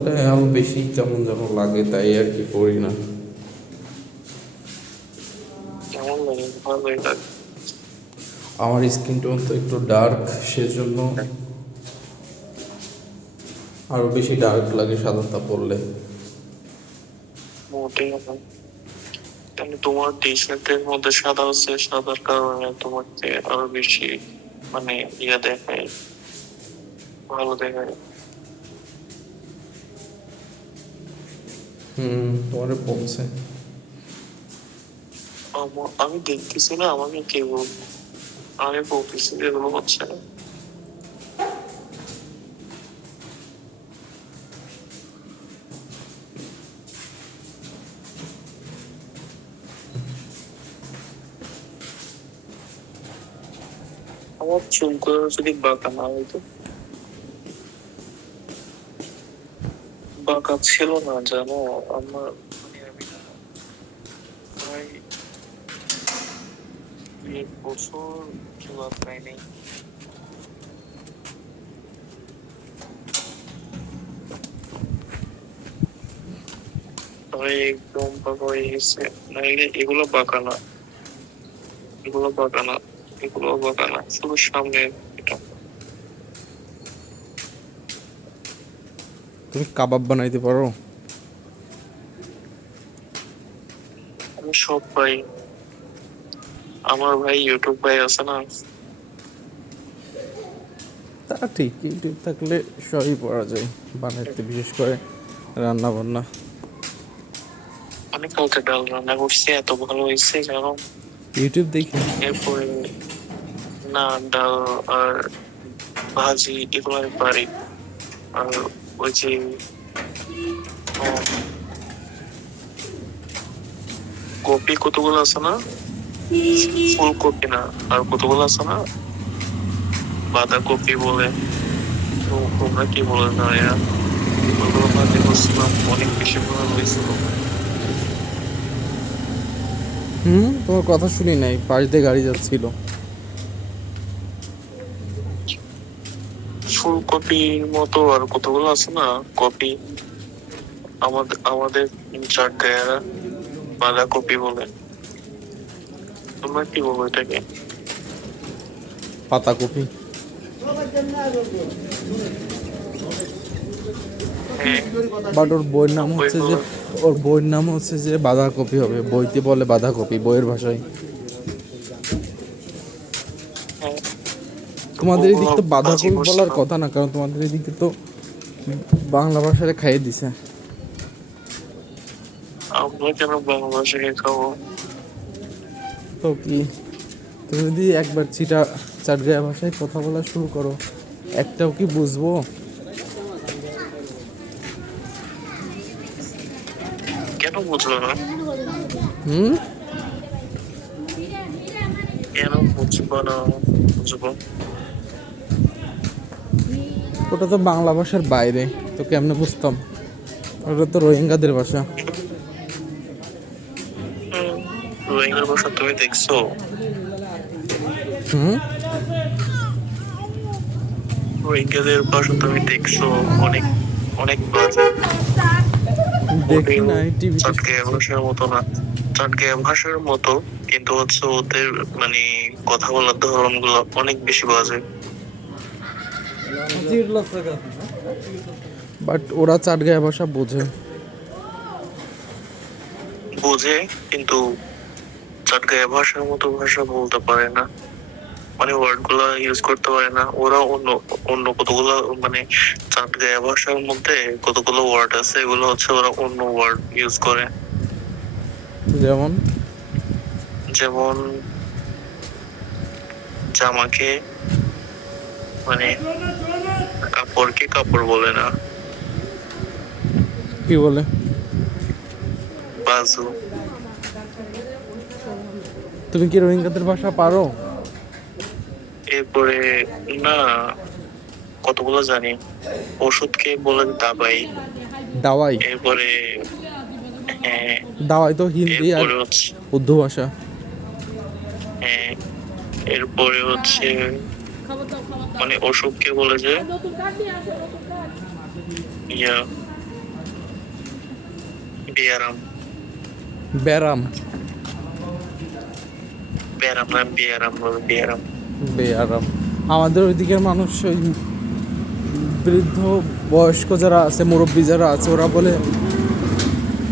আরো বেশি কেমন যেন লাগে, তাই আর কি করি না। কেমন লাগে? ভালোই লাগে। আমার স্কিন টোন তো একটু ডার্ক, সেজন্য আরো বেশি ডার্ক লাগে সাদাটা পরলে। মোটেই না। তাহলে তোমার টি শার্টের মধ্যে সাদা আছে, সাদার কারণে তোমাকে আরো বেশি মানে দেখায়, ভালো দেখায়। তোমার বলছে। আমি দেখতেছি না, আমাকে কেউ আমি বলতেছি যে এগুলো হচ্ছে না। আমার চুলগুলো যদি বাঁকা না হইতো, বাঁকা ছিল না জানো আমার, মানে আমি না প্রায় 1 বছর চুল আঁচড়াই নেই। তাই একদম বাঁকা হয়ে গেছে। নাইলে এগুলো বাঁকা না, এগুলো বাঁকা না, এগুলো বাঁকা না, শুধু সামনে এটা। তুমি কাবাব বানাইতে পারো? আমি সব পাই। আমার ভাই ইউটিউব ভাই আছে না, তা ঠিক, ইউটিউব থাকলে সবই পড়া যায় বানাইতে, বিশেষ করে রান্না বান্না। আমি কালকে ডাল রান্না করছি, এত ভালো হয়েছে জানো। ইউটিউব দেখে? এরপরে না, ডাল আর ভাজি এগুলো আমি পারি। আর ওই যে কপি কতগুলো আছে না, ফুলকপি না, আর কতগুলো আছে না, বাঁধাকপি বলে, তো তোমরা কি বলে না এরা, ওগুলো ভাজি করছিলাম, অনেক বেশি ভালো হয়েছিল। তোমার কথা শুনি নাই, পাশ দিয়ে গাড়ি যাচ্ছিল। ফুলকপির মতো আর কতগুলো আছে না কপি, আমাদের আমাদের চাটগাঁয়েরা বাঁধাকপি বলে। তোমরা কি বলো এটাকে? পাতাকপি। হ্যাঁ, বাট ওর বইয়ের নাম ওই হচ্ছে যে, বলো। ওর বইয়ের নাম হচ্ছে যে বাঁধাকপি হবে, বইতে বলে বাঁধাকপি, বইয়ের ভাষায়। হ্যাঁ, তো তোমাদের ওগুলো এদিক তো ভাজি বাঁধাকপি বলার করছিলাম। কথা না, কারণ তোমাদের এদিকে তো বাংলা ভাষায় খাইয়ে দিছে। আমরা কেন বাংলা ভাষাকে খাবো? তো কি, তুমি যদি একবার চাটগাঁয়া ভাষায় কথা বলা শুরু করো, একটাও কি বুঝবো? কেন বুঝলো না? হুম কেন বুঝবো না? বুঝবো। ওটা তো বাংলা ভাষার বাইরে, তো কেমনে বুঝতাম? ওটা তো রোহিঙ্গাদের ভাষা। রোহিঙ্গার ভাষা তুমি দেখছো? হুম রোহিঙ্গাদের ভাষা তুমি দেখছো? অনেক অনেক বাজে। দেখি ওদের নাই, টিভিতে চটকে শুনছি। ভাষার মতো না, চটকে ভাষার মতো, কিন্তু হচ্ছে ওদের মানে কথা বলার ধরন গুলো অনেক বেশি বাজে। বাট ওরা চাটগাঁয়া ভাষা বোঝে। বোঝে, কিন্তু চটগাঁয়া ভাষার মতো ভাষা বলতে পারে না, মানে ওয়ার্ড গুলা ইউজ করতে পারে না ওরা। অন্য অন্য কতগুলো মানে চটগাঁয়া ভাষার মধ্যে কতগুলো ওয়ার্ড আছে, এগুলো হচ্ছে ওরা অন্য ওয়ার্ড ইউজ করে। যেমন যেমন জামাকে মানে কাপড়কে কাপড় বলে না, কি বলে? বাজু। তুমি কি রোহিঙ্গাদের ভাষা পারো? এরপরে না, কতগুলো জানি। ওষুধকে বলে দাবাই। দাওয়াই? এরপরে হ্যাঁ, দাওয়াই তো হিন্দি আর এরপরে হচ্ছে উর্দু ভাষা। হ্যাঁ, এরপরে হচ্ছে মানে অসুখকে বলে যে ইয়া বেয়ারাম। ব্যারাম। বেয়ারাম না, বেয়ারাম বলে, বেয়ারাম। বেয়ারাম। আমাদের ওইদিকের মানুষ ওই বৃদ্ধ বয়স্ক যারা আছে, মুরব্বী যারা আছে, ওরা বলে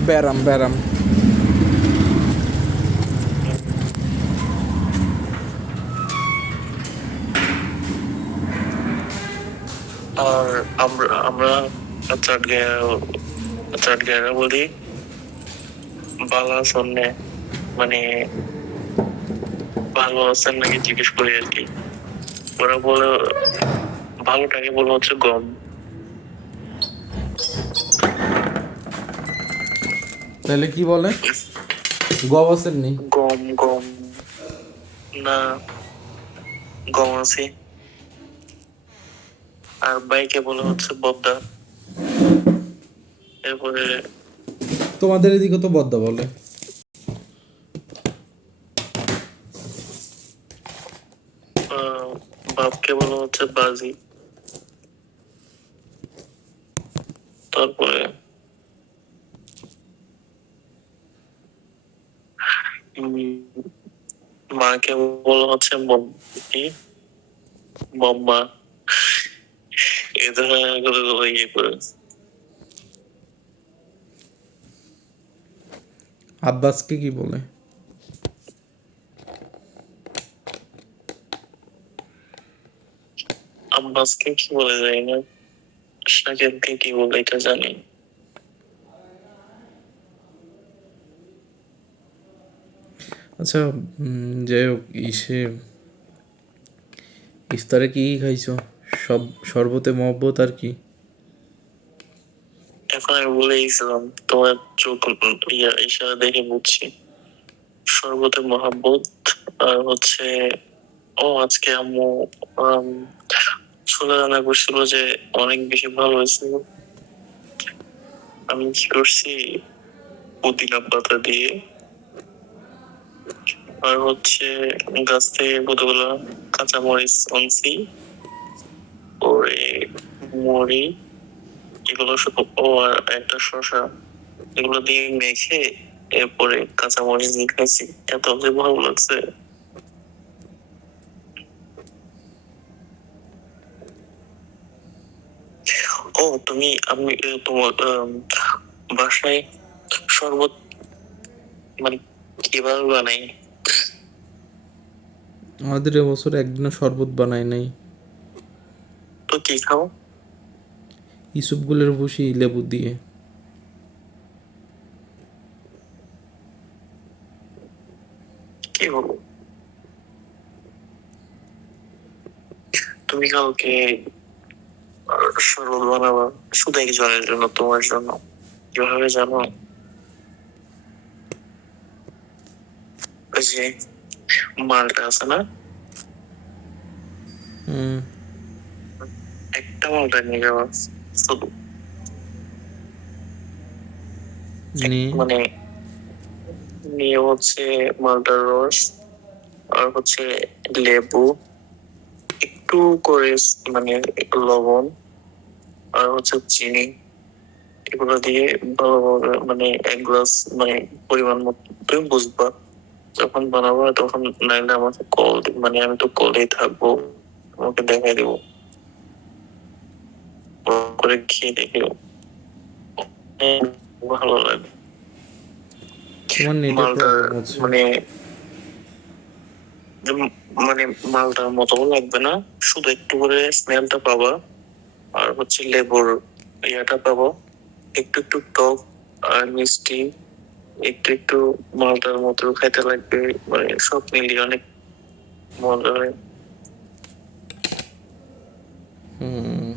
ব্যারাম ব্যারাম। আর আমরা আমরা চাটগাঁয়া চাটগাঁয়ারা বলি বালা সন্নে, মানে ভালো আছেন নাকি জিজ্ঞেস করি আর কি। ওরা বলে ভালোটাকে বলে হচ্ছে গম। তাহলে কি বলে? গম আছেন নি? গম গম না, গম আছে। আর বাইকে বলে হচ্ছে বদ্দা। এরপরে তোমাদের এদিকে তো বদ্দা বলে। বাপকে বলে হচ্ছে বাজি। তারপরে উম, মাকে বলা হচ্ছে কি মম্মা। এই ধরনের কথাগুলো ইয়ে করে। আব্বাসকে কি বলে? আব্বাসকে কি বলে যায় না, শাকিবকে কি বলে এটা জানি। আচ্ছা, যাই হোক, ইফতারে কি খাইছো? সব শরবতে মহব্বত আর কি? এখন আমি বলে গেছিলাম, তোমার চোখ ইশারা দেখে বুঝছি। শরবতে মহাব্বত। আর হচ্ছে, ও আজকে আম্মু আম, ছোলা রান্না করছিল, যে অনেক বেশি ভালো হয়েছিল। আমি কি করছি, পুদিনা পাতা দিয়ে আর হচ্ছে গাছ থেকে কতগুলো কাঁচা মরিচ আনছি, ওরে মুড়ি, এগুলো ও আর একটা শসা, এগুলো দিয়ে মেখে এরপরে কাঁচা মরিচ দিয়ে খাইছি, এত যে ভালো লাগছে। ও তুমি, আমি তোমার বাসায় শরবত মানে কিভাবে বানাই? আমাদের এবছর একদিনও শরবত বানায় নাই। তো কি খাও? ইসুপগুলের ভুসি লেবু দিয়ে। কি হলো, তুমি কালকে শরবত বানাবা শুধু একজনের জন্য, তোমার জন্য, কিভাবে জানো? ওই যে মালটা আছে না, হুম। একটা মালটা নিয়ে যাওয়া শুধু, নিয়ে মানে নিয়ে হচ্ছে মালটার রস আর হচ্ছে লেবু, একটু করে মানে লবণ আর হচ্ছে চিনি, এগুলো দিয়ে ভালোভাবে মানে এক গ্লাস, মানে পরিমাণ মতো তুমি বুঝবা যখন বানাবো তখন। নাইলে আমাকে কল, মানে আমি তো কলেই থাকবো, তোমাকে দেখাই দেবো, করে খেয়ে দেখিও, ভালো লাগে। তোমার নেটের মালটা প্রবলেম হচ্ছে। মানে মানে মালটার মতো লাগবে না, শুধু একটু করে স্মেলটা পাবা আর হচ্ছে লেবুর ইয়াটা পাবো, একটু একটু টক আর মিষ্টি, একটু একটু মালটার মতো খাইতে লাগবে, মানে সব মিলিয়ে অনেক মজা হয়। হুম।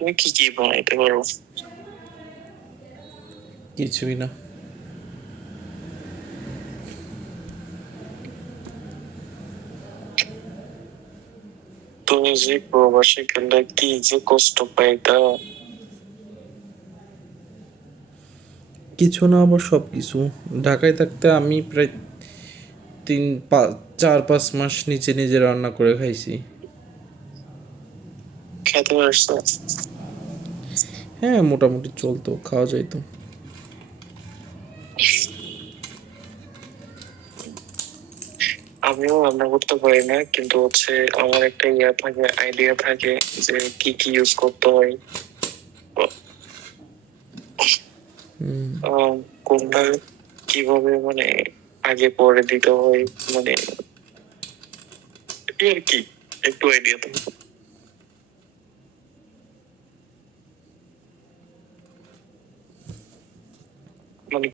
তুমি কি কি বানাইতে পারো? কিছুই না। তুমি যে প্রবাসী গেলে কি যে কষ্ট পাইতা। কিছু না আবার সব কিছু। ঢাকায় থাকতে আমি প্রায় 4-5 মাস নিচে নিজে রান্না করে খাইছি। খেতে পারছো? হ্যাঁ, মোটামুটি চলতো, খাওয়া যাইতো। আমিও রান্না করতে পারি না, কিন্তু হচ্ছে আমার একটা ইয়া থাকে, আইডিয়া থাকে যে কি কি ইউজ করতে হয়, কোনটা কিভাবে মানে আগে পরে দিতে হয়, মানে এই আর কি একটু আইডিয়া থাকে।